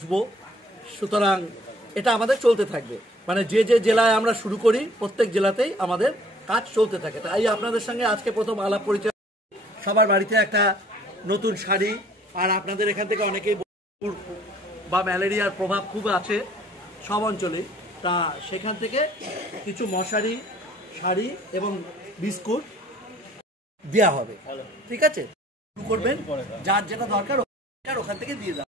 আসবো। সুতরাং এটা আমাদের চলতে থাকবে, মানে যে যে জেলায় আমরা শুরু করি প্রত্যেক জেলাতেই আমাদের কাজ চলতে থাকে। তাই আপনাদের সঙ্গে আজকে প্রথম আলাপ পরিচয়। সবার বাড়িতে একটা নতুন শাড়ি, আর আপনাদের এখান থেকে অনেকেই বা ম্যালেরিয়ার প্রভাব খুব আছে সব অঞ্চলেই, তা সেখান থেকে কিছু মশারি, শাড়ি এবং বিস্কুট দেওয়া হবে। ঠিক আছে, শুরু করবেন, যার যেটা দরকার ওখান থেকে দিয়ে দাও।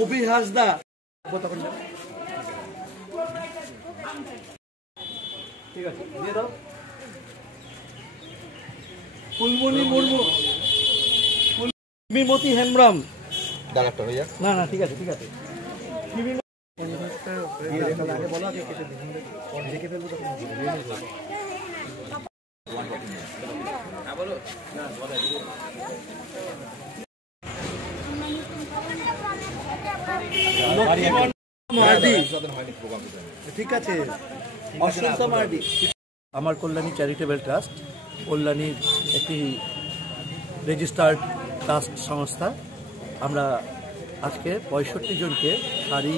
অভি হাসদা, ঠিক আছে দিয়ে দাও। ফুলমণি মুর্মু, মিমতি হেমব্রম, না না ঠিক আছে ঠিক আছে। ঠিক আছে, অসংখ্য মার্ডি। আমার কল্যাণী চ্যারিটেবল ট্রাস্ট, কল্যাণীর একটি রেজিস্টার্ড ট্রাস্ট সংস্থা। আমরা আজকে 65 জনকে শাড়ি,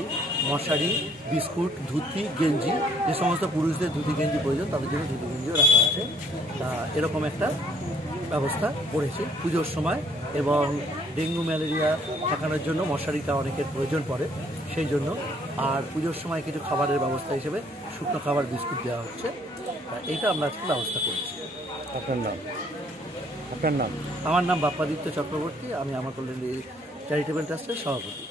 মশারি, বিস্কুট, ধুতি, গেঞ্জি, যে সমস্ত পুরুষদের ধুতি গেঞ্জি প্রয়োজন তাদের জন্য ধুতি গেঞ্জিও রাখা আছে। তা এরকম একটা ব্যবস্থা করেছি পুজোর সময়, এবং ডেঙ্গু ম্যালেরিয়া ঠেকানোর জন্য মশারিটা অনেকের প্রয়োজন পড়ে সেই জন্য। আর পুজোর সময় কিছু খাবারের ব্যবস্থা হিসেবে শুকনো খাবার, বিস্কুট দেওয়া হচ্ছে। এইটা আমরা আজকে ব্যবস্থা করেছি। আপনার নাম? আপনার নাম? আমার নাম বাপ্পাদিত্য চক্রবর্তী, আমি আমার কল্যাণী চ্যারিটেবল ট্রাস্টের সভাপতি।